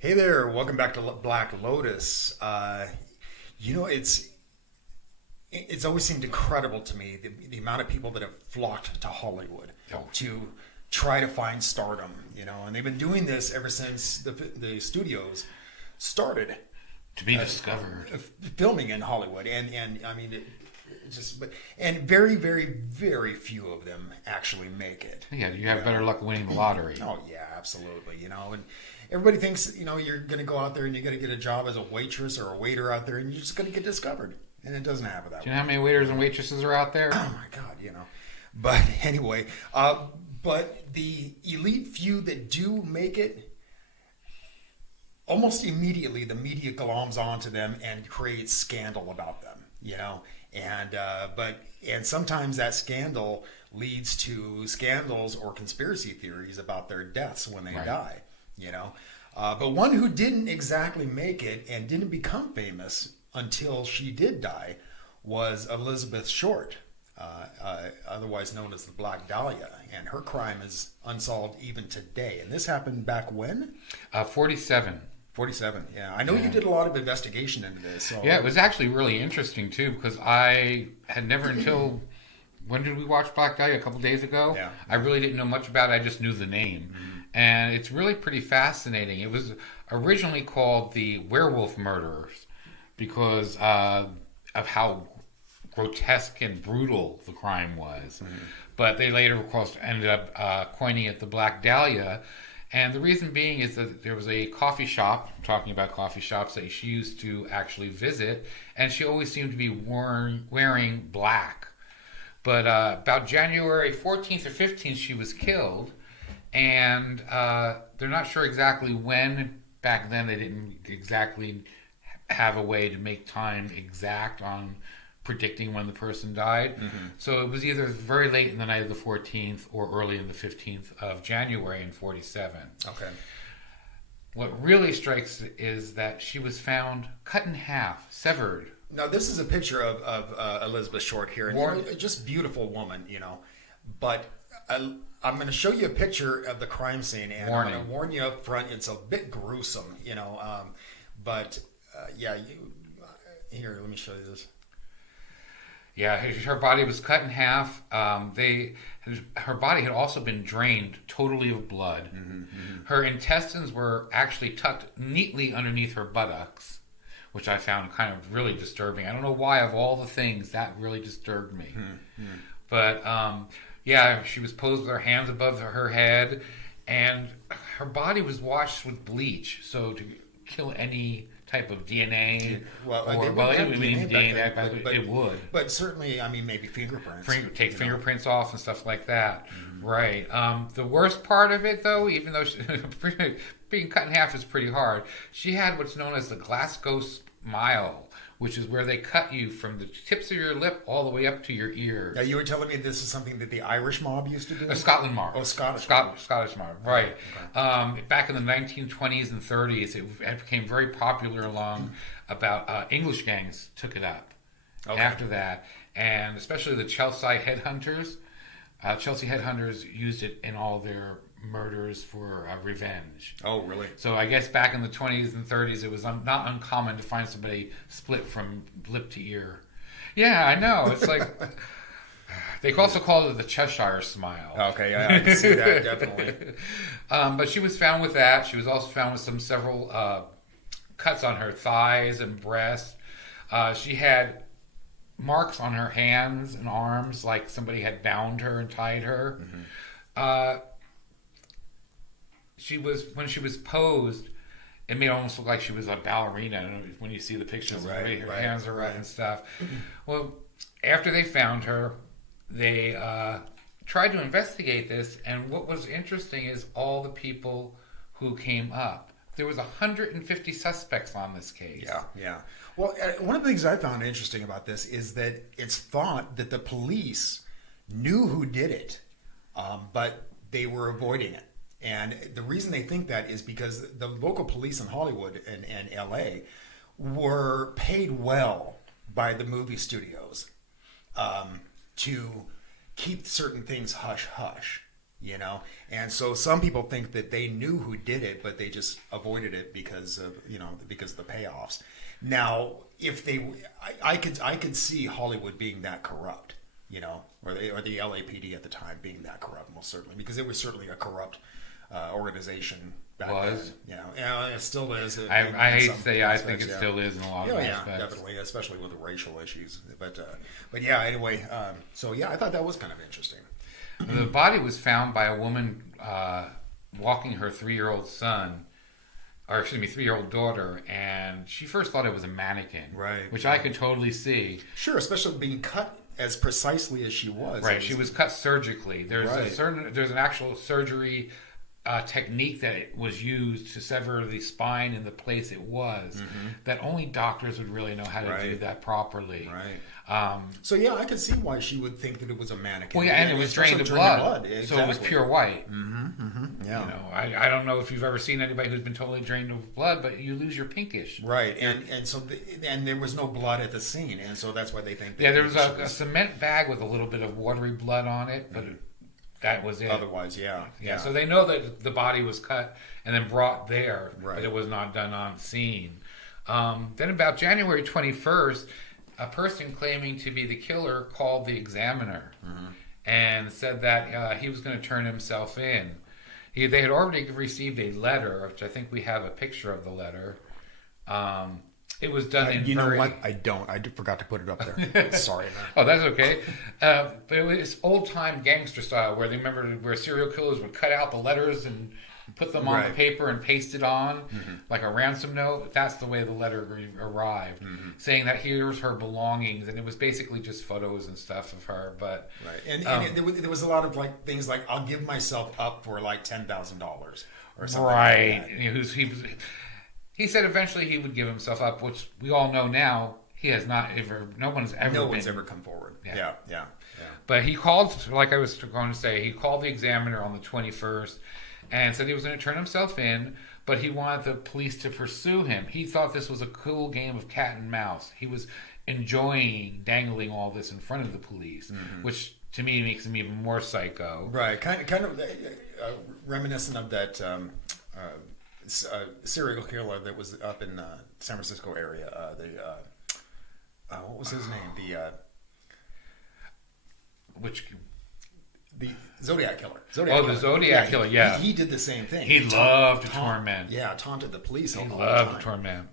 Hey there, welcome back to Black Lotus. You know, it's always seemed incredible to me the amount of people that have flocked to Hollywood Oh. to try to find stardom. You know, and they've been doing this ever since the studios started To be discovered. filming in Hollywood, and I mean, it just and very few of them actually make it. Yeah, you have better luck winning the lottery. Oh yeah, absolutely. You know, and everybody thinks you're going to go out there and you're going to get a job as a waitress or a waiter out there, and you're just going to get discovered, and it doesn't happen that Do way. you know how many waiters and waitresses are out there? Oh my God, But anyway, but the elite few that do make it, almost immediately the media gloms onto them and creates scandal about them. And sometimes that scandal leads to scandals or conspiracy theories about their deaths when they Right. die. But one who didn't exactly make it and didn't become famous until she did die was Elizabeth Short, otherwise known as the Black Dahlia, and her crime is unsolved even today. And this happened back when? 47. 47. Yeah, I know Yeah. you did a lot of investigation into this. So Yeah, it was actually really interesting too because I had never until when did we watch Black Dahlia? A couple days ago. Yeah. I really didn't know much about it. I just knew the name, and it's really pretty fascinating. It was originally called the Werewolf Murders because of how grotesque and brutal the crime was. But they later, of course, ended up coining it the Black Dahlia. And the reason being is that there was a coffee shop, I'm talking about coffee shops, that she used to actually visit, and she always seemed to be wearing black. But about January 14th or 15th, she was killed, and they're not sure exactly when. Back then, they didn't exactly have a way to make time exact on predicting when the person died. So it was either very late in the night of the 14th or early in the 15th of January in 47. Okay. What really strikes is that she was found cut in half, severed. Now, this is a picture of Elizabeth Short here. And, just beautiful woman, But I'm going to show you a picture of the crime scene, and I'm going to warn you up front, it's a bit gruesome, here, let me show you this. Yeah, her body was cut in half. Her body had also been drained totally of blood. Her intestines were actually tucked neatly underneath her buttocks, which I found kind of really disturbing. I don't know why, of all the things, that really disturbed me. But she was posed with her hands above her head, and her body was washed with bleach, so to kill any type of DNA. It would. But But certainly, maybe fingerprints. take fingerprints off and stuff like that. Right. The worst part of it, though, even though being cut in half is pretty hard, she had what's known as the Glasgow smile, which is where they cut you from the tips of your lip all the way up to your ears. Now, you were telling me this is something that the Irish mob used to do? A Scotland mob. Oh, Scottish mob, right. Okay. Back in the 1920s and 30s, it became very popular along about English gangs took it up after that. And especially the Chelsea headhunters. Chelsea headhunters used it in all their murders for revenge. Oh, really? So I guess back in the 20s and 30s, it was not uncommon to find somebody split from lip to ear. Yeah, I know. It's like they also called it the Cheshire smile. Okay, yeah, I can see that definitely. But she was found with that. She was also found with several cuts on her thighs and breasts. She had marks on her hands and arms, like somebody had bound her and tied her. When she was posed, it made it almost look like she was a ballerina. I don't know when you see the pictures of her hands are right and stuff. Well, after they found her, they tried to investigate this, and what was interesting is all the people who came up. There was 150 suspects on this case. Yeah. Well, one of the things I found interesting about this is that it's thought that the police knew who did it, but they were avoiding it. And the reason they think that is because the local police in Hollywood and LA were paid well by the movie studios to keep certain things hush-hush. And so some people think that they knew who did it, but they just avoided it because of the payoffs. Now, if I could see Hollywood being that corrupt, or the LAPD at the time being that corrupt, most certainly, because it was certainly a corrupt organization back then. It still is. I hate to say, I think it still is in a lot of aspects. Yeah, definitely, especially with the racial issues. But yeah, anyway, so yeah, I thought that was kind of interesting. The body was found by a woman walking her 3-year-old son, or excuse me, 3-year-old daughter, and she first thought it was a mannequin, right? Which I could totally see. Sure, especially being cut as precisely as she was. Right, she was cut surgically. There's an actual surgery technique that was used to sever the spine in the place it was. That only doctors would really know how to do that properly. Right. So yeah, I could see why she would think that it was a mannequin. Well, yeah, and it was drained of blood, Exactly. so it was pure white. Yeah. I don't know if you've ever seen anybody who's been totally drained of blood, but you lose your pinkish. Right, and so there was no blood at the scene, and so that's why they think. There was a cement bag with a little bit of watery blood on it, but that was it. Otherwise, yeah. So they know that the body was cut and then brought there, right. but it was not done on scene. Then about January 21st, a person claiming to be the killer called the Examiner and said that he was going to turn himself in. They had already received a letter, which I think we have a picture of the letter. It was done in. You know what? I don't. I forgot to put it up there. Sorry. Oh, that's okay. But it was old-time gangster style, where they remember where serial killers would cut out the letters and put them on the paper and paste it on like a ransom note. That's the way the letter arrived, saying that here's her belongings, and it was basically just photos and stuff of her. But and there was a lot of things like, I'll give myself up for like $10,000 or something. Right. Like that. He said eventually he would give himself up, which we all know now he has not ever. No one's ever come forward. Yeah. But he called, like I was going to say, he called the Examiner on the 21st and said he was going to turn himself in, but he wanted the police to pursue him. He thought this was a cool game of cat and mouse. He was enjoying dangling all this in front of the police, which to me makes him even more psycho. Right, kind of reminiscent of that serial killer that was up in San Francisco area. What was his name? The Zodiac Killer. The Zodiac Killer, yeah. He did the same thing. He loved to torment. Yeah, taunted the police all the time. He loved to torment.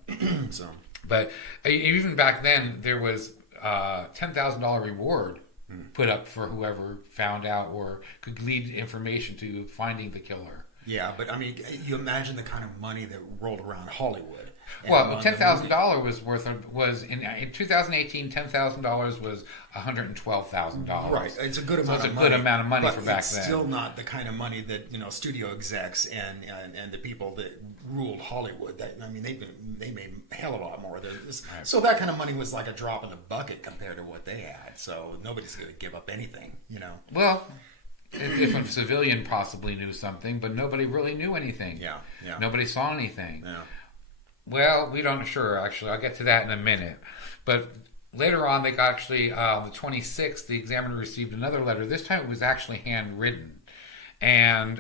So, but even back then, there was a $10,000 reward put up for whoever found out or could lead information to finding the killer. Yeah, but I mean, you imagine the kind of money that rolled around Hollywood. Well, $10,000 was in 2018. $10,000 was $112,000. Right, it's a good amount. So it's a good amount of money for back then. It's still not the kind of money that studio execs and the people that ruled Hollywood. They made a hell of a lot more. So that kind of money was like a drop in the bucket compared to what they had. So nobody's going to give up anything, Well, if a civilian possibly knew something, but nobody really knew anything. Yeah. Nobody saw anything. Yeah. Well, we don't sure, actually. I'll get to that in a minute. But later on, they got actually, on the 26th, the Examiner received another letter. This time it was actually handwritten. And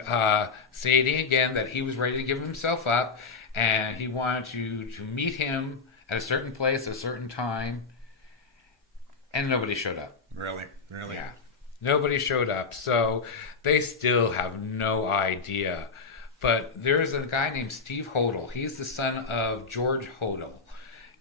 stating again that he was ready to give himself up, and he wanted you to meet him at a certain place, at a certain time. And nobody showed up. Really? Yeah. Nobody showed up. So they still have no idea. But there's a guy named Steve Hodel. He's the son of George Hodel.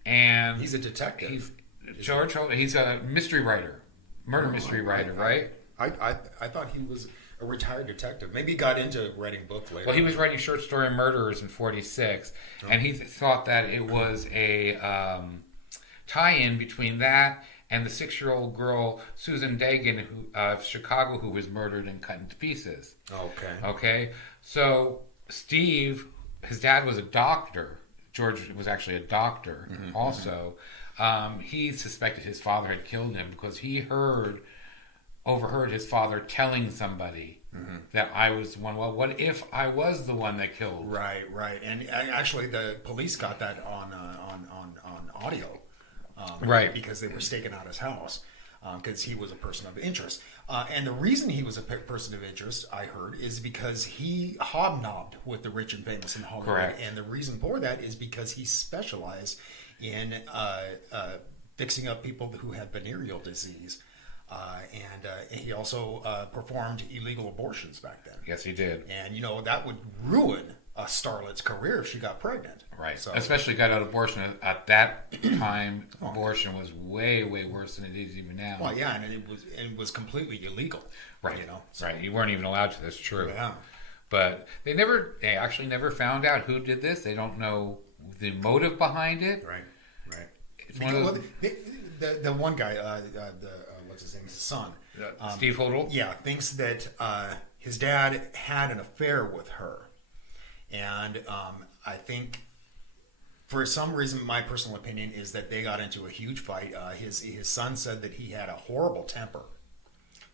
And he's a detective. He's a mystery writer. Mystery writer, right? I thought he was a retired detective. Maybe he got into writing books later. Well, he was writing short story Murderers in 1946. Oh. And he thought that it was a tie-in between that and the 6-year-old girl, Susan Dagan, of Chicago, who was murdered and cut into pieces. Okay? So Steve, his dad was a doctor. George was actually a doctor also. He suspected his father had killed him because he overheard his father telling somebody that I was the one. Well, what if I was the one that killed? Right. And actually the police got that on audio. Right, because they were staking out his house. because he was a person of interest. And the reason he was a person of interest, I heard, is because he hobnobbed with the rich and famous in Hollywood. Correct. And the reason for that is because he specialized in fixing up people who had venereal disease. And he also performed illegal abortions back then. Yes, he did. And, that would ruin a starlet's career if she got pregnant. Right. So, Especially got an abortion. At that time, abortion was way, way worse than it is even now. well, yeah, and it was completely illegal. Right. So, Right. You weren't even allowed to. That's true. yeah. But they actually never found out who did this. They don't know the motive behind it. Right. It's one of those, The one guy, what's his name? His son. Steve Hodel? Yeah, thinks that his dad had an affair with her. And I think, for some reason, my personal opinion is that they got into a huge fight. His son said that he had a horrible temper.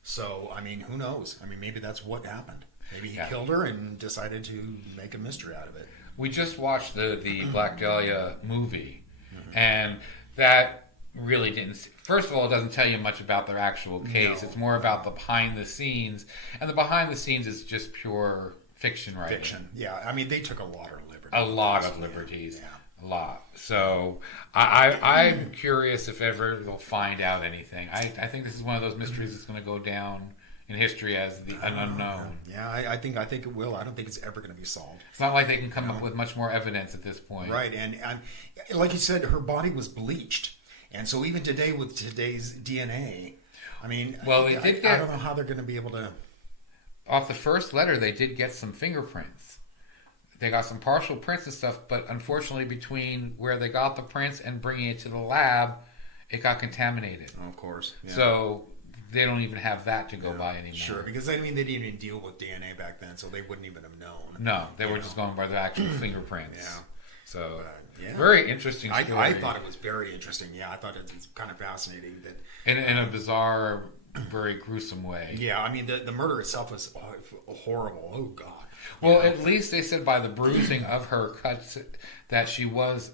So, I mean, who knows? I mean, maybe that's what happened. Maybe he killed her and decided to make a mystery out of it. We just watched the Black Dahlia movie, and that really didn't... First of all, it doesn't tell you much about their actual case. No. It's more about the behind the scenes, and the behind the scenes is just pure fiction writing. Fiction, yeah. I mean, they took a lot of liberties. A lot of liberties. Yeah. A lot. So I'm curious if ever they'll find out anything. I think this is one of those mysteries that's going to go down in history as an unknown. Yeah, I think it will. I don't think it's ever going to be solved. It's not like they can come up with much more evidence at this point. Right, and like you said, her body was bleached. And so even today with today's DNA, I mean, well, I don't know how they're going to be able to... Off the first letter, they did get some fingerprints. They got some partial prints and stuff, but unfortunately between where they got the prints and bringing it to the lab, it got contaminated. Oh, of course. Yeah. So they don't even have that to go by anymore. Sure, because they didn't even deal with DNA back then, so they wouldn't even have known. No, they were just going by the actual fingerprints. Yeah. So, very interesting story. I thought it was very interesting. Yeah, I thought it was kind of fascinating. That in a bizarre, very gruesome way. Yeah, I mean, the murder itself was horrible. Oh, God. Well, at least they said by the bruising of her cuts that she was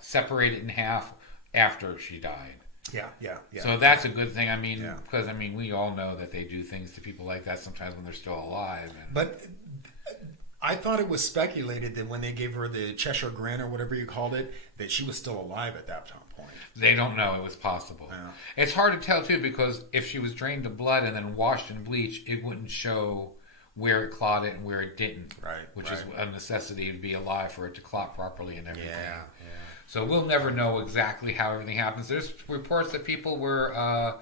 separated in half after she died. Yeah. So that's a good thing. I mean, because we all know that they do things to people like that sometimes when they're still alive. But I thought it was speculated that when they gave her the Cheshire Grin or whatever you called it, that she was still alive at that point. They don't know. It was possible. Yeah. It's hard to tell, too, because if she was drained of blood and then washed in bleach, it wouldn't show where it clotted and where it didn't. Right. Which is a necessity to be alive for it to clot properly and everything. Yeah. So we'll never know exactly how everything happens. There's reports that people were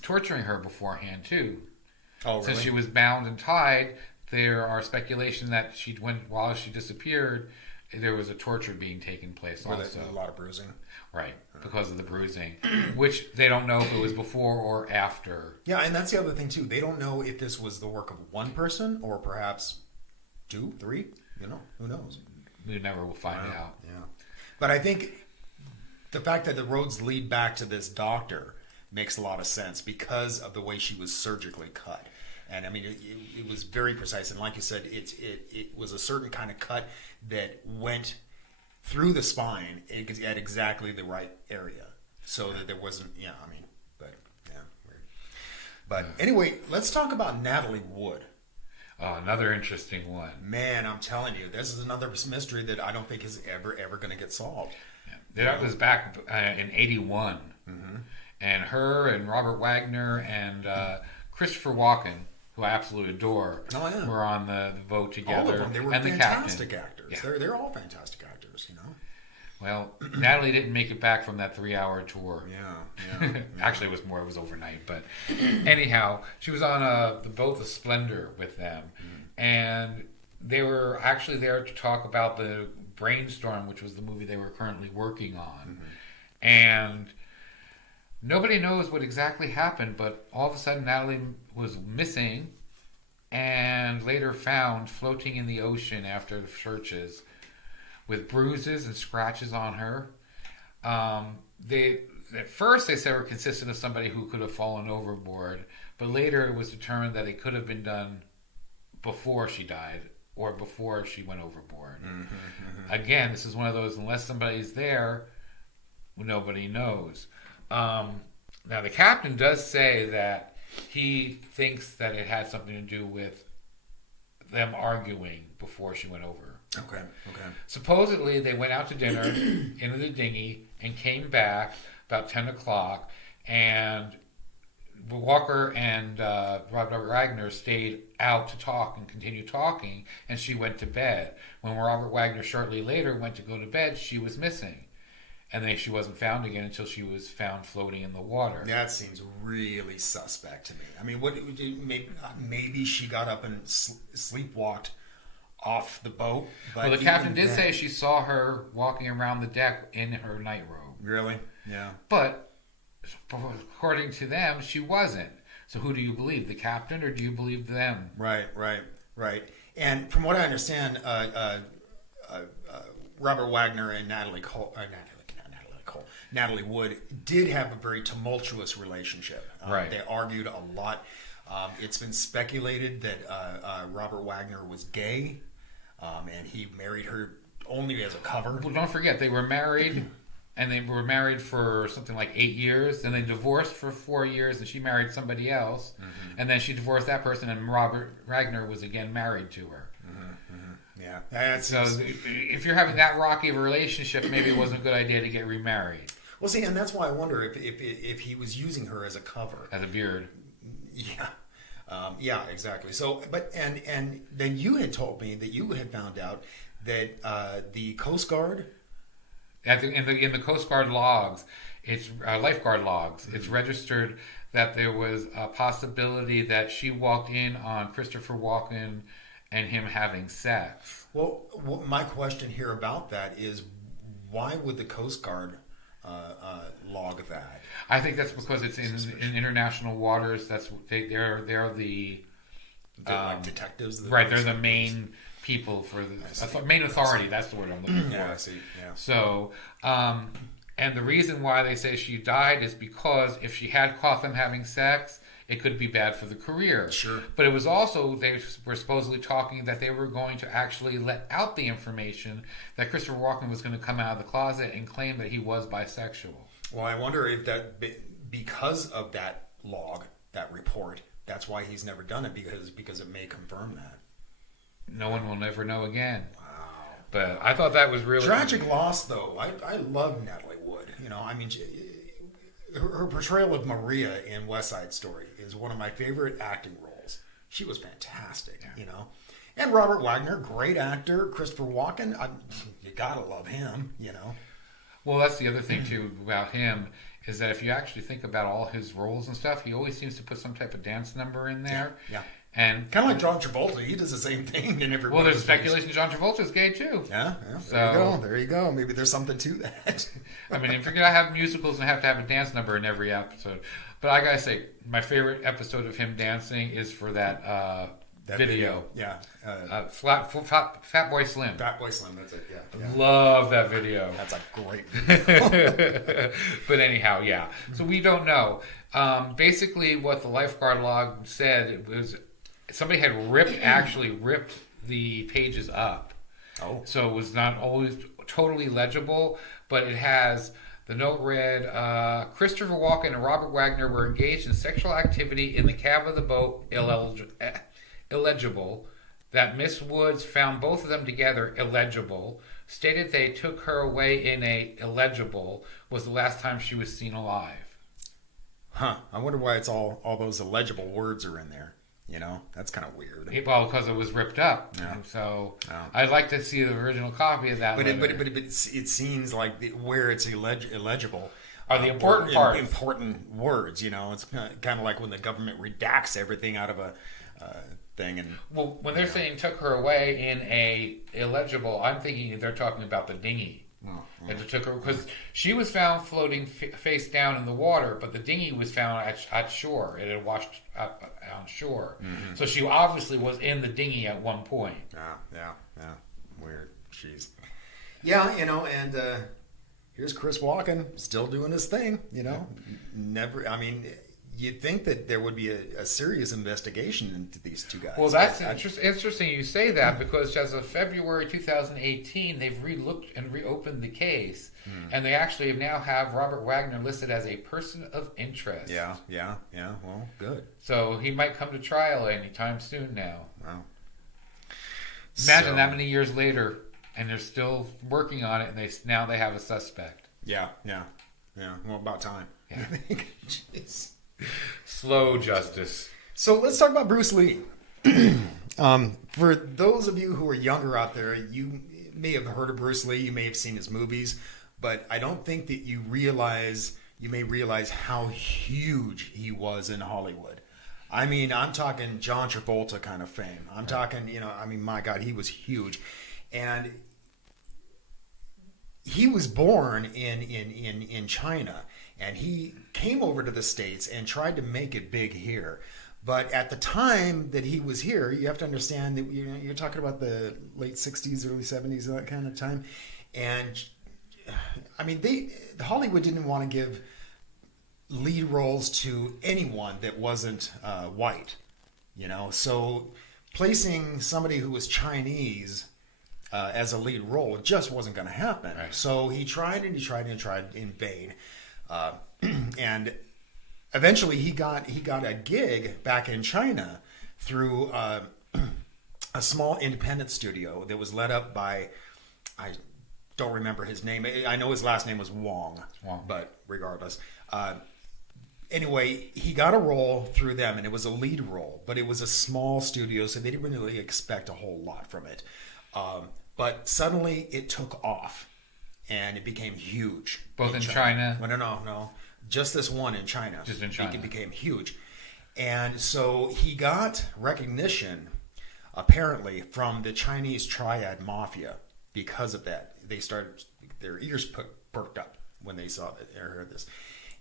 torturing her beforehand, too. Oh, really? Since she was bound and tied, there are speculation that while she disappeared, there was a torture being taken place also. A lot of bruising. Right, because of the bruising, which they don't know if it was before or after. Yeah, and that's the other thing, too. They don't know if this was the work of one person or perhaps 2, 3. Who knows? We never will find out. Yeah. But I think the fact that the roads lead back to this doctor makes a lot of sense because of the way she was surgically cut. And I mean, it was very precise. And like you said, it was a certain kind of cut that went through the spine at exactly the right area. So that there wasn't, weird. But anyway, let's talk about Natalie Wood. Oh, another interesting one. Man, I'm telling you, this is another mystery that I don't think is ever going to get solved. Yeah. That was back in 81. Mm-hmm. And her and Robert Wagner and Christopher Walken, who I absolutely adore, were on the boat together. All of them. They were fantastic actors. Yeah. They're all fantastic actors, Well, Natalie didn't make it back from that 3-hour tour. Yeah. Actually, it was more. It was overnight. But anyhow, she was on the boat, the Splendor, with them. And they were actually there to talk about the Brainstorm, which was the movie they were currently working on. And nobody knows what exactly happened, but all of a sudden Natalie was missing and later found floating in the ocean after the searches with bruises and scratches on her. At first they said it consisted of somebody who could have fallen overboard, but later it was determined that it could have been done before she died or before she went overboard. Again, this is one of those, unless somebody's there, nobody knows. Now, the captain does say that he thinks that it had something to do with them arguing before she went over. Okay. Supposedly, they went out to dinner in the dinghy and came back about 10 o'clock, and Walker and Robert Wagner stayed out to talk and continue talking, and she went to bed. When Robert Wagner shortly later went to go to bed, she was missing. And then she wasn't found again until she was found floating in the water. That seems really suspect to me. I mean, maybe she got up and sleepwalked off the boat. But well, the captain did say she saw her walking around the deck in her nightrobe. Really? Yeah. But according to them, she wasn't. So who do you believe, the captain, or do you believe them? Right. And from what I understand, Robert Wagner and Natalie Wood did have a very tumultuous relationship. Right. They argued a lot. It's been speculated that Robert Wagner was gay, and he married her only as a cover. Well, don't forget, they were married, and they were married for something like 8 years. Then they divorced for 4 years, and she married somebody else. And then she divorced that person, and Robert Wagner was again married to her. Yeah. So if you're having that rocky of a relationship, maybe it wasn't a good idea to get remarried. Well, see, and that's why I wonder if he was using her as a cover, as a beard. Yeah, exactly. So, but and then you had told me that you had found out that the Coast Guard, in the Coast Guard logs, it's lifeguard logs. It's registered that there was a possibility that she walked in on Christopher Walken and him having sex. Well, my question here about that is, why would the Coast Guard log that? I think that's because it's in international waters. They're the like detectives, right? They're the main people for the main authority. That's the word I'm looking for. Yeah, I see. Yeah. So, and the reason why they say she died is because if she had caught them having sex, it could be bad for the career. Sure. But it was also, they were supposedly talking that they were going to actually let out the information that Christopher Walken was going to come out of the closet and claim that he was bisexual. Well, I wonder if that, because of that log, that report, that's why he's never done it, because it may confirm that. No one will never know again. Wow. But I thought that was really... Tragic loss, though. I love Natalie Wood. I mean... Her portrayal of Maria in West Side Story is one of my favorite acting roles. She was fantastic, And Robert Wagner, great actor. Christopher Walken, you gotta love him, Well, that's the other thing, too, about him, is that if you actually think about all his roles and stuff, he always seems to put some type of dance number in there. Yeah. And kind of like John Travolta, he does the same thing in every. Well, there's speculation John Travolta's gay too. Yeah. There you go. Maybe there's something to that. I mean, if you're gonna have musicals and have to have a dance number in every episode, but I gotta say, my favorite episode of him dancing is for that video. Yeah. Fat Boy Slim. Fat Boy Slim. That's it. Yeah. Love that video. That's a great video. But anyhow, yeah. So we don't know. Basically, what the lifeguard log said, it was somebody had actually ripped the pages up. Oh. So it was not always totally legible, but it has, the note read, Christopher Walken and Robert Wagner were engaged in sexual activity in the cab of the boat, illegible. That Miss Woods found both of them together, illegible. Stated they took her away in a illegible, was the last time she was seen alive. Huh. I wonder why it's all those illegible words are in there. That's kind of weird. Well, because it was ripped up. Yeah. So yeah. I'd like to see the original copy of that. But it seems like where it's illegible are the important parts. Important words. It's kind of like when the government redacts everything out of a thing. And well, when they're saying took her away in a illegible, I'm thinking they're talking about the dinghy. And it took her, because she was found floating face down in the water, but the dinghy was found at shore. It had washed up on shore. Mm-hmm. So she obviously was in the dinghy at one point. Yeah. Weird. Jeez. Yeah, and here's Chris Walken still doing his thing, Never, I mean, you'd think that there would be a serious investigation into these two guys. Well, that's interesting you say that, because as of February 2018, they've re-looked and reopened the case, and they actually now have Robert Wagner listed as a person of interest. Yeah. Well, good. So he might come to trial anytime soon now. Wow. Imagine that many years later, and they're still working on it, and now they have a suspect. Yeah. Well, about time. Yeah. Jeez. Slow justice. So let's talk about Bruce Lee. For those of you who are younger out there, you may have heard of Bruce Lee. You may have seen his movies, but I don't think that you may realize how huge he was in Hollywood. I mean, I'm talking John Travolta kind of fame. I'm talking, my God, he was huge. And he was born in China, and he came over to the States and tried to make it big here. But at the time that he was here, you have to understand that you're talking about the late 60s, early 70s, that kind of time. And I mean, Hollywood didn't want to give lead roles to anyone that wasn't white, So placing somebody who was Chinese as a lead role just wasn't going to happen. Right. So he tried in vain, and eventually he got a gig back in China through a small independent studio that was led up by, I don't remember his name. I know his last name was Wong. But regardless. Anyway, he got a role through them, and it was a lead role, but it was a small studio, so they didn't really expect a whole lot from it. But suddenly it took off, and it became huge. Both in China? No. Just this one in China. Just in China. It became huge. And so he got recognition, apparently, from the Chinese triad mafia because of that. Their ears perked up when they saw that or heard this.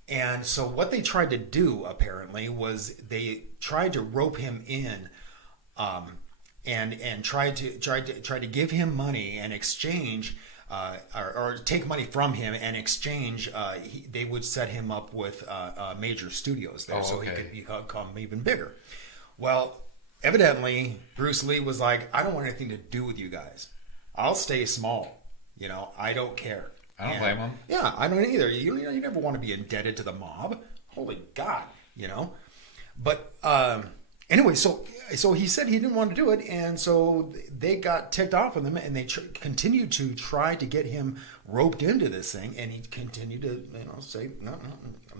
And so what they tried to do, apparently, was they tried to rope him in, and tried to give him money in exchange, or take money from him and exchange. They would set him up with major studios there, so he could become even bigger. Well, evidently, Bruce Lee was like, "I don't want anything to do with you guys. I'll stay small. I don't care." I don't blame him. Yeah, I don't either. You never want to be indebted to the mob. Holy God, But anyway, so he said he didn't want to do it, and so they got ticked off with him, and they continued to try to get him roped into this thing, and he continued to say, no,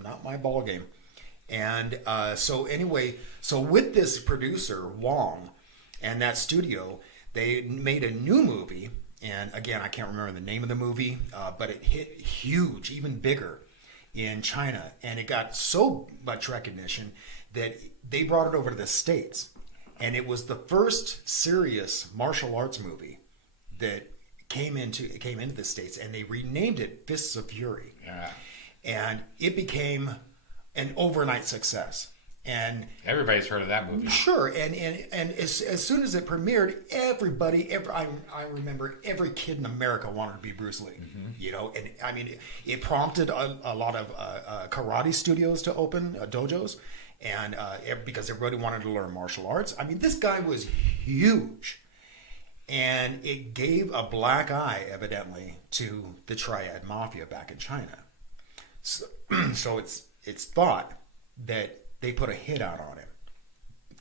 not my ball game. And so with this producer Wong and that studio, they made a new movie. And again, I can't remember the name of the movie, but it hit huge, even bigger in China. And it got so much recognition that they brought it over to the States. And it was the first serious martial arts movie that came into the States. And they renamed it Fists of Fury. Yeah. And it became an overnight success. And everybody's heard of that movie. Sure, and as soon as it premiered, I remember every kid in America wanted to be Bruce Lee. Mm-hmm. And I mean, it prompted a lot of karate studios to open dojos, and because everybody wanted to learn martial arts. I mean, this guy was huge, and it gave a black eye, evidently, to the triad mafia back in China. So it's thought that they put a hit out on him,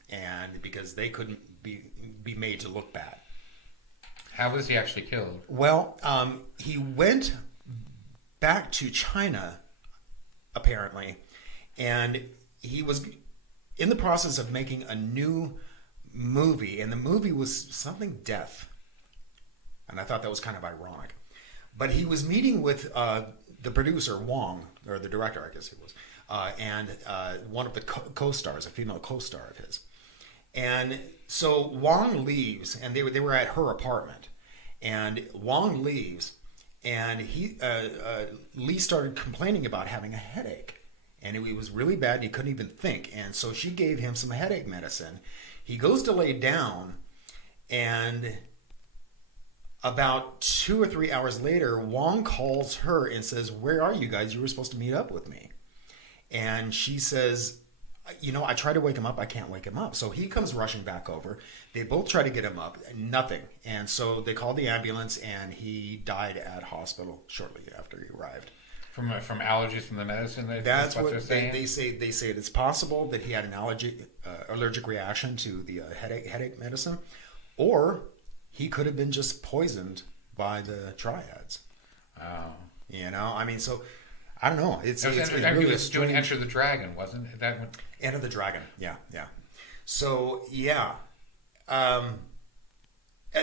and because they couldn't be made to look bad. How was he actually killed? Well, he went back to China, apparently, and he was in the process of making a new movie, and the movie was something death, and I thought that was kind of ironic. But he was meeting with the producer Wong, or the director, I guess it was. And one of the co-stars, a female co-star of his. And so Wong leaves, and they were at her apartment. And Wong leaves, and Lee started complaining about having a headache. And it was really bad, and he couldn't even think. And so she gave him some headache medicine. He goes to lay down, and about 2 or 3 hours later, Wong calls her and says, "Where are you guys? You were supposed to meet up with me." And she says, I try to wake him up. I can't wake him up. So he comes rushing back over. They both try to get him up. Nothing. And so they called the ambulance, and he died at hospital shortly after he arrived. From allergies from the medicine. That's what they're saying. They say. They say it's possible that he had an allergic reaction to the headache medicine, or he could have been just poisoned by the triads. Oh. I mean, so I don't know. It's he really was doing Enter the Dragon, wasn't it? That one? Enter the Dragon. Yeah. So yeah,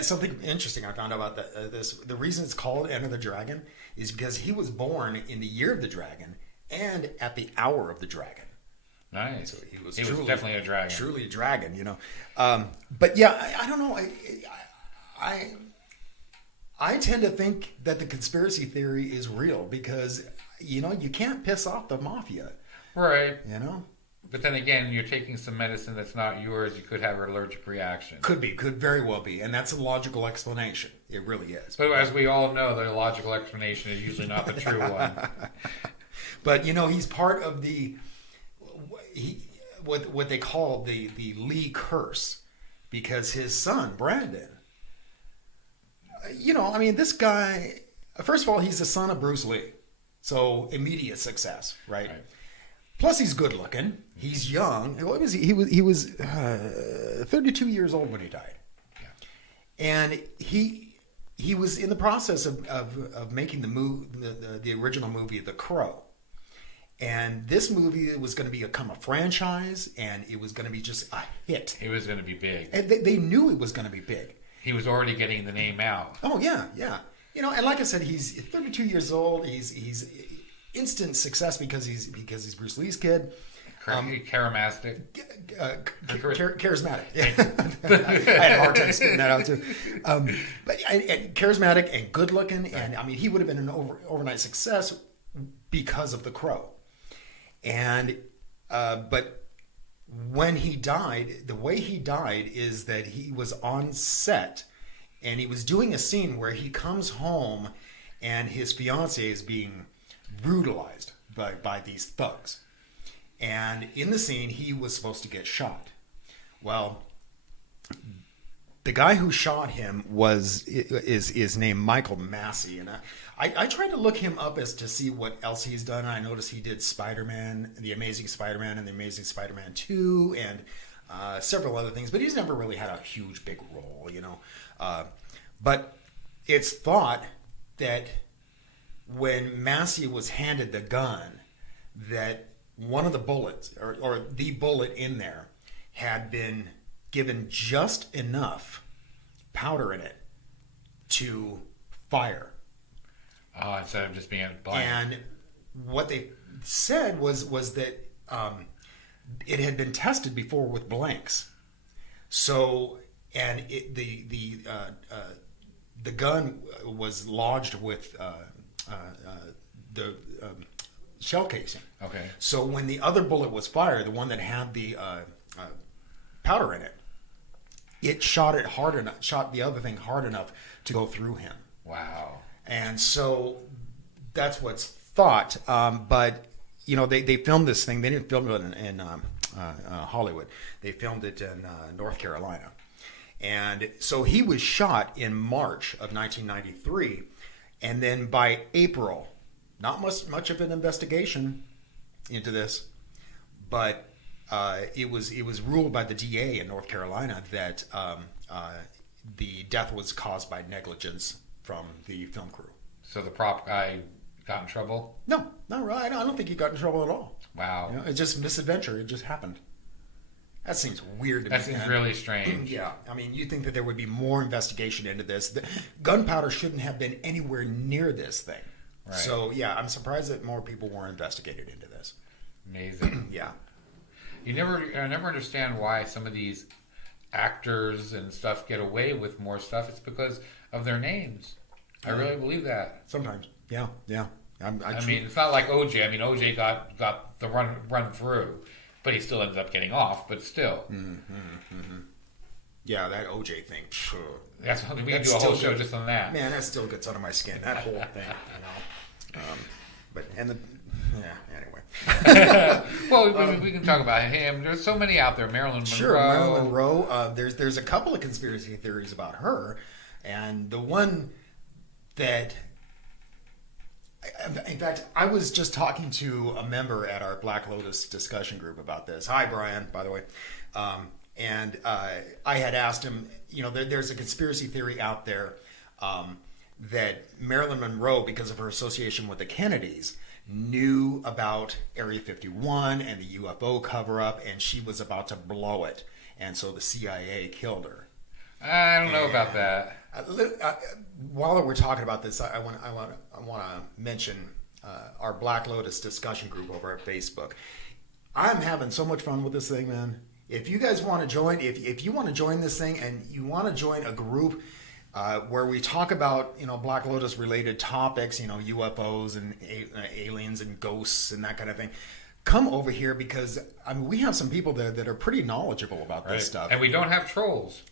something interesting I found out about this. The reason it's called Enter the Dragon is because he was born in the year of the dragon and at the hour of the dragon. Nice. So he was definitely a dragon. Truly a dragon, But yeah, I don't know. I tend to think that the conspiracy theory is real because, you can't piss off the mafia. Right. But then again, you're taking some medicine that's not yours. You could have an allergic reaction. Could very well be. And that's a logical explanation. It really is. But as we all know, the logical explanation is usually not the true one. But, he's part of what they call the Lee curse because his son, Brandon, this guy, first of all, he's the son of Bruce Lee. So immediate success, right? Plus, he's good looking. He's young. What was he? He was 32 years old when he died, and he was in the process of making the original movie, The Crow, and this movie was going to become a franchise, and it was going to be just a hit. It was going to be big, and they knew it was going to be big. He was already getting the name out. Oh yeah. And like I said, he's 32 years old. He's instant success because he's Bruce Lee's kid. Charismatic. Charismatic. Yeah. I had a hard time spitting that out too. But charismatic and good looking, and I mean, he would have been an overnight success because of The Crow. And but when he died, the way he died is that he was on set, and he was doing a scene where he comes home, and his fiancée is being brutalized by these thugs. And in the scene, he was supposed to get shot. Well, the guy who shot him is named Michael Massey, and I tried to look him up as to see what else he's done. I noticed he did Spider-Man, The Amazing Spider-Man, and The Amazing Spider-Man 2, and several other things. But he's never really had a huge, big role, But it's thought that when Massey was handed the gun, that one of the bullets, or the bullet in there, had been given just enough powder in it to fire. Oh, instead of just being blank. And what they said was that it had been tested before with blanks. So, and the gun was lodged with the shell casing. Okay. So when the other bullet was fired, the one that had the powder in it, it shot the other thing hard enough to go through him. Wow. And so that's what's thought. But they filmed this thing. They didn't film it in Hollywood. They filmed it in North Carolina. And so he was shot in March of 1993, and then by April, not much of an investigation into this, but it was ruled by the DA in North Carolina that the death was caused by negligence from the film crew. So the prop guy got in trouble? No, not right. I don't think he got in trouble at all. Wow. It's just misadventure. It just happened. That seems weird to me. That seems really strange. Yeah. I mean, you think that there would be more investigation into this. The gunpowder shouldn't have been anywhere near this thing. Right. So, yeah, I'm surprised that more people weren't investigated into this. Amazing. Yeah. I never understand why some of these actors and stuff get away with more stuff. It's because of their names. I really believe that. Sometimes. Yeah. I mean, it's not like OJ. I mean, OJ got the run through, but he still ends up getting off. But still, yeah, that OJ thing. That's we can do a whole show just on that. Man, that still gets under my skin. That whole thing, Yeah. Anyway. Well, we can talk about him. There's so many out there. Marilyn Monroe. Sure, Marilyn Monroe. There's a couple of conspiracy theories about her, and the one that, in fact, I was just talking to a member at our Black Lotus discussion group about this. Hi, Brian, by the way. And I had asked him, there's a conspiracy theory out there that Marilyn Monroe, because of her association with the Kennedys, knew about Area 51 and the UFO cover-up, and she was about to blow it, and so the CIA killed her. I don't know about that. While we're talking about this, I want to mention our Black Lotus discussion group over at Facebook. I'm having so much fun with this thing, man. If you guys want to join, if you want to join this thing and you want to join a group where we talk about Black Lotus related topics, UFOs and aliens and ghosts and that kind of thing, come over here, because we have some people there that are pretty knowledgeable about this stuff. And we don't have trolls.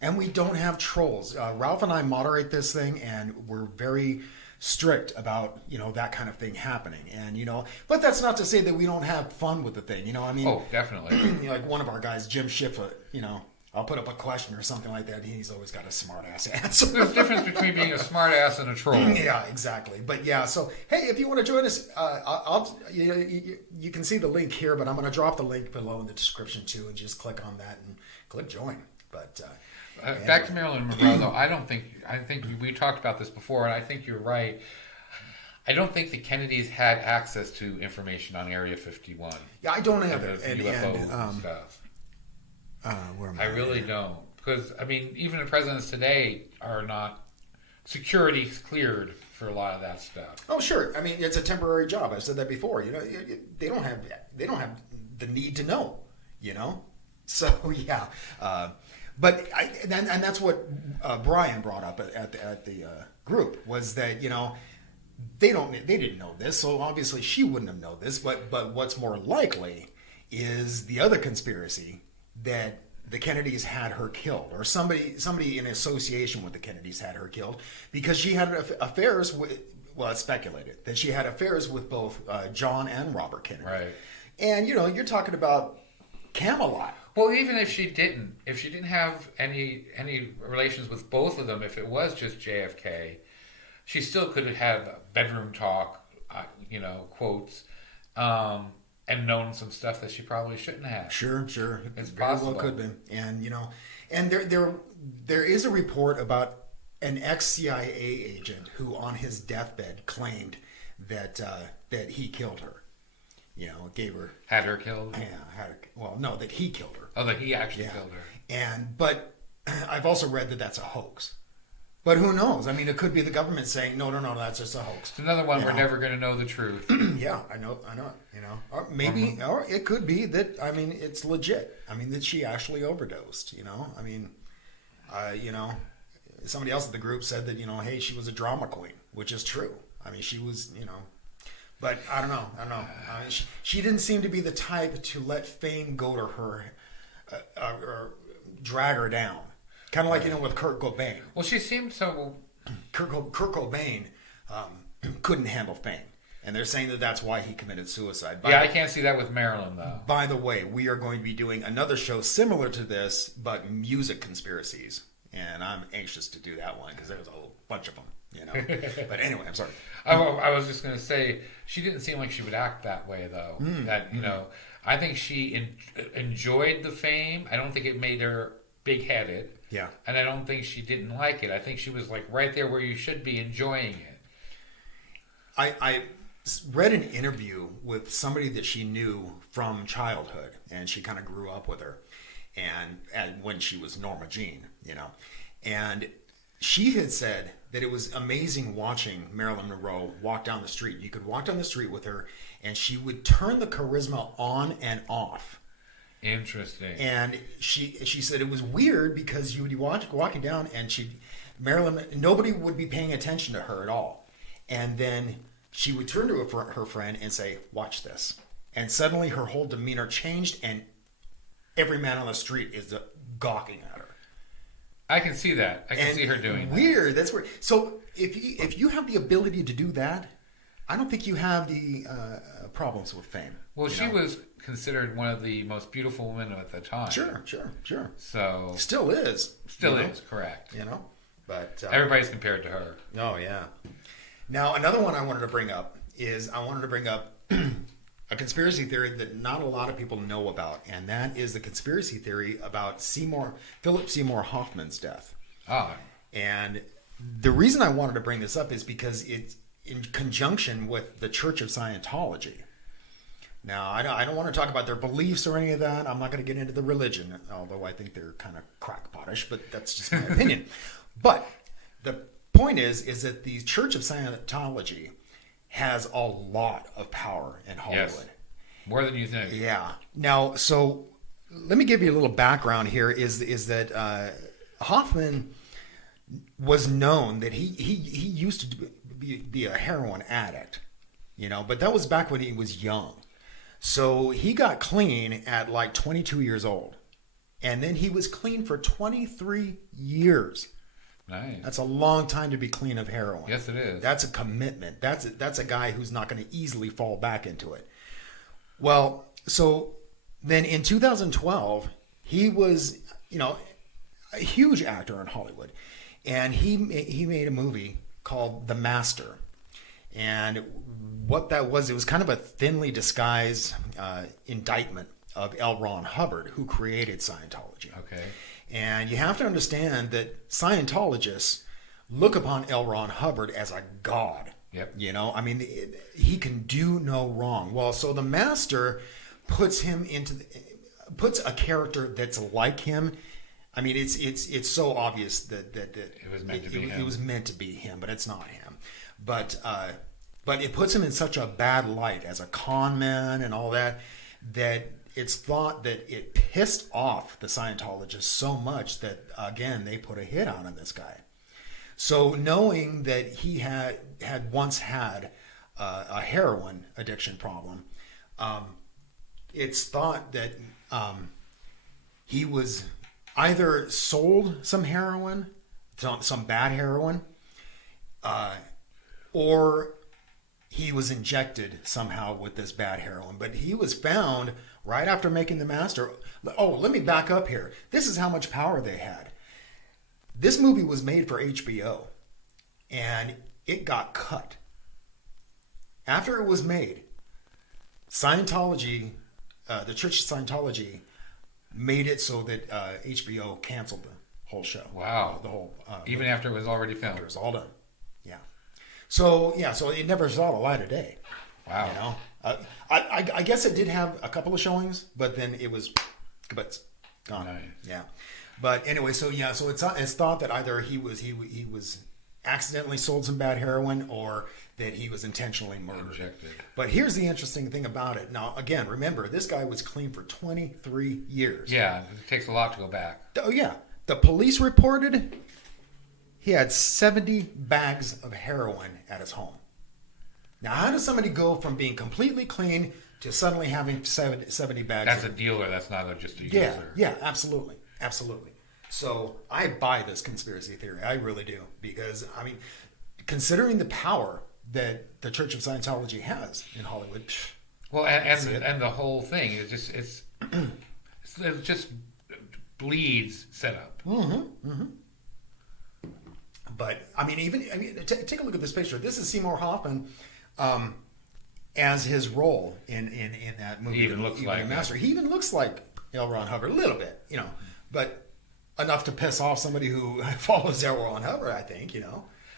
Ralph and I moderate this thing, and we're very strict about that kind of thing happening. And but that's not to say that we don't have fun with the thing. Oh, definitely. Like one of our guys, Jim Schiffer, I'll put up a question or something like that. He's always got a smart ass answer. There's a difference between being a smart ass and a troll. Yeah, exactly. But yeah, so hey, if you want to join us, you can see the link here, but I'm going to drop the link below in the description too, and just click on that and click join. But back to Marilyn Monroe, though, I think we talked about this before, and I think you're right. I don't think the Kennedys had access to information on Area 51. Yeah, I don't either. And UFOs and stuff. I really don't, because even the presidents today are not security cleared for a lot of that stuff. Oh, sure. It's a temporary job. I've said that before. They don't have the need to know. So yeah. But that's what Brian brought up at the group, was that they didn't know this, so obviously she wouldn't have known this. But what's more likely is the other conspiracy, that the Kennedys had her killed, or somebody in association with the Kennedys had her killed, because she had affairs with. Well, it's speculated that she had affairs with both John and Robert Kennedy. Right. And you're talking about Camelot. Well, even if she didn't have any relations with both of them, if it was just JFK, she still could have had bedroom talk, quotes, and known some stuff that she probably shouldn't have. Sure. It's very possible. well could be. And and there is a report about an ex-CIA agent who, on his deathbed, claimed that he killed her. Gave her... Had her killed? Yeah, well, no, that he killed her. Oh, that he actually killed her. But I've also read that that's a hoax. But who knows? It could be the government saying, no, that's just a hoax. It's another one we're never going to know the truth. Yeah, I know. Or maybe, or it could be that, it's legit. That she actually overdosed, somebody else in the group said that, hey, she was a drama queen, which is true. She was, but I don't know. She didn't seem to be the type to let fame go to her, or drag her down. Kind of like, with Kurt Cobain. Well, she seemed so... Kurt Cobain couldn't handle fame. And they're saying that that's why he committed suicide. I can't see that with Marilyn, though. By the way, we are going to be doing another show similar to this, but music conspiracies. And I'm anxious to do that one, because there's a whole bunch of them, But anyway, I'm sorry. I was just going to say, she didn't seem like she would act that way, though. I think she enjoyed the fame. I don't think it made her big-headed. Yeah. And I don't think she didn't like it. I think she was like right there where you should be, enjoying it. I read an interview with somebody that she knew from childhood, and she kind of grew up with her, and when she was Norma Jean, and she had said that it was amazing watching Marilyn Monroe walk down the street. You could walk down the street with her, and she would turn the charisma on and off. Interesting. And she said it was weird, because you would be walking down, and nobody would be paying attention to her at all. And then she would turn to her friend and say, "Watch this." And suddenly her whole demeanor changed, and every man on the street is gawking at her. I can see that. I can see her doing weird. That's weird. So if you have the ability to do that, I don't think you have the problems with fame. Well, she was considered one of the most beautiful women at the time. Sure. So Still is. Still is, correct. But everybody's compared to her. Oh yeah. Now another one I wanted to bring up is a conspiracy theory that not a lot of people know about, and that is the conspiracy theory about Phillip Seymour Hoffman's death. Ah. And the reason I wanted to bring this up is because it's in conjunction with the Church of Scientology. Now, I don't want to talk about their beliefs or any of that. I'm not going to get into the religion, although I think they're kind of crackpotish, but that's just my opinion. But the point is that the Church of Scientology has a lot of power in Hollywood. Yes. More than you think. Yeah. Now, so let me give you a little background here. Is that Hoffman was known that he used to be a heroin addict, but that was back when he was young. So he got clean at like 22 years old, and then he was clean for 23 years. Nice. That's a long time to be clean of heroin. Yes, it is. That's a commitment. That's a guy who's not going to easily fall back into it. Well, so then in 2012, he was, a huge actor in Hollywood, and he made a movie called The Master. And what that was, it was kind of a thinly disguised indictment of L. Ron Hubbard, who created Scientology. Okay. And you have to understand that Scientologists look upon L. Ron Hubbard as a god. Yep. He can do no wrong. Well, so the Master puts a character that's like him. I mean, it's so obvious that it was meant to be him. It was meant to be him, but it's not him. But it puts him in such a bad light as a con man and all that it's thought that it pissed off the Scientologists so much that, again, they put a hit on this guy. So knowing that he had once had a heroin addiction problem, it's thought that he was either sold some heroin, some bad heroin, or he was injected somehow with this bad heroin. But he was found right after making The Master. Oh, let me back up here. This is how much power they had. This movie was made for HBO, and it got cut. After it was made, Scientology, the Church of Scientology, made it so that HBO canceled the whole show. Wow. The whole even after it was already filmed. It was all done. Yeah. So it never saw the light of day. Wow. I guess it did have a couple of showings, but then it was gone. Nice. Yeah. But anyway, so it's thought that either he was accidentally sold some bad heroin or that he was intentionally murdered. Injected. But here's the interesting thing about it. Now, again, remember, this guy was clean for 23 years. Yeah, it takes a lot to go back. Oh, yeah. The police reported he had 70 bags of heroin at his home. Now, how does somebody go from being completely clean to suddenly having 70 bags? That's a dealer. That's not just a user. Yeah, absolutely. So I buy this conspiracy theory. I really do. Because, I mean, considering the power that the Church of Scientology has in Hollywood. Well, and the whole thing is it just bleeds setup. Mm-hmm. But take a look at this picture. This is Seymour Hoffman as his role in that movie. He even looks like Master. He even looks like L. Ron Hubbard a little bit, but enough to piss off somebody who follows L. Ron Hubbard. I think,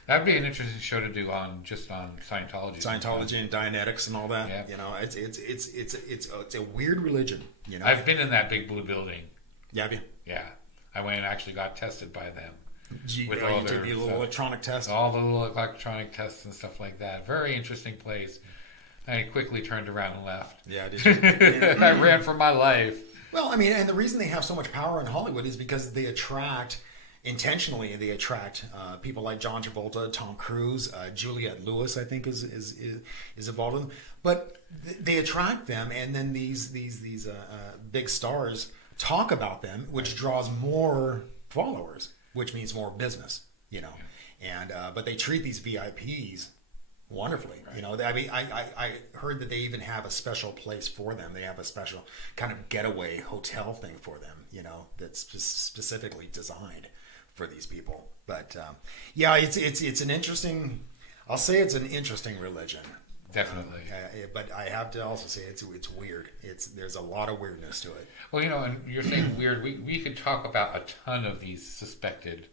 That'd be an interesting show to do on Scientology. Scientology and Dianetics and all that. Yeah. It's a weird religion. I've been in that big blue building. Yeah, have you? Yeah, I went and actually got tested by them. With all their little electronic tests. All the little electronic tests and stuff like that. Very interesting place. I quickly turned around and left. Yeah, did you? I ran for my life. Well, I mean, and the reason they have so much power in Hollywood is because they attract people like John Travolta, Tom Cruise, Juliette Lewis, I think is involved in them. But they attract them, and then these big stars talk about them, which draws more followers, which means more business, And but they treat these VIPs wonderfully. Right. You know, I mean, I heard that they even have a special place for them. They have a special kind of getaway hotel thing for them, you know, that's just specifically designed for these people. But yeah, it's an interesting. I'll say it's an interesting religion. Definitely. But I have to also say it's weird. There's a lot of weirdness to it. Well, you know, and you're saying weird. We could talk about a ton of these suspected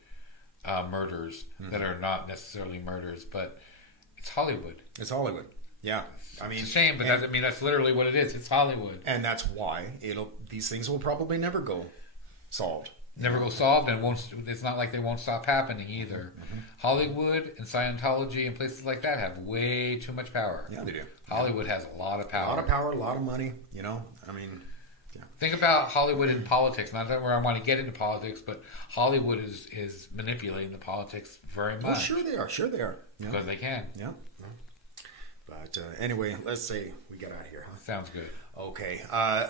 murders that are not necessarily murders, but it's Hollywood. It's Hollywood. Yeah, I mean, It's a shame, but that's literally what it is. It's Hollywood. and that's why these things will probably never go solved. Never go solved, and won't. It's not like they won't stop happening either. Hollywood and Scientology and places like that have way too much power. Yeah, they do. Hollywood has a lot of A power. lot of power, a lot of money. You know, I mean, yeah. Think about Hollywood in politics. Not that where I want to get into politics, but Hollywood is manipulating the politics very much. Oh, sure they are. Sure they are. Yeah. Because they can. Yeah. But anyway, let's say we get out of here. Huh? Sounds good. Okay.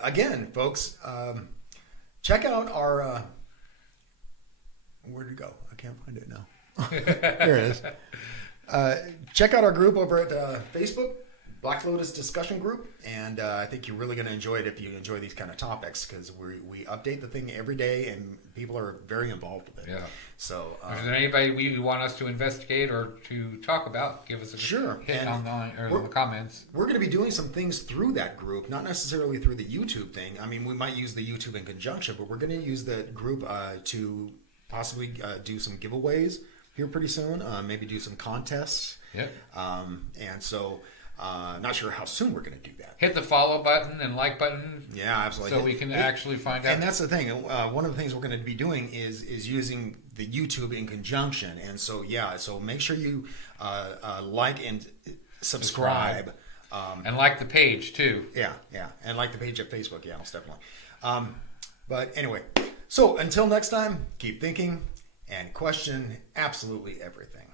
Again, folks, check out our. Where'd it go? I can't find it now. There it is. Check out our group over at Facebook, Black Lotus Discussion Group, and I think you're really going to enjoy it if you enjoy these kind of topics, because we update the thing every day, and people are very involved with it. Yeah. So If there's anybody you want us to investigate or to talk about, give us a Sure. hit And online or in the comments. we're going to be doing some things through that group, not necessarily through the YouTube thing. I mean, we might use the YouTube in conjunction, but we're going to use the group to possibly do some giveaways here pretty soon. Maybe do some contests. Yep. And so, not sure how soon we're going to do that. Hit the follow button and like button. Yeah, absolutely. So we can actually find out. And that's the thing. One of the things we're going to be doing is using the YouTube in conjunction. And so, yeah. So make sure you like and subscribe. And like the page too. Yeah, and like the page at Facebook. Yeah, most definitely. But anyway, so until next time, keep thinking and question absolutely everything.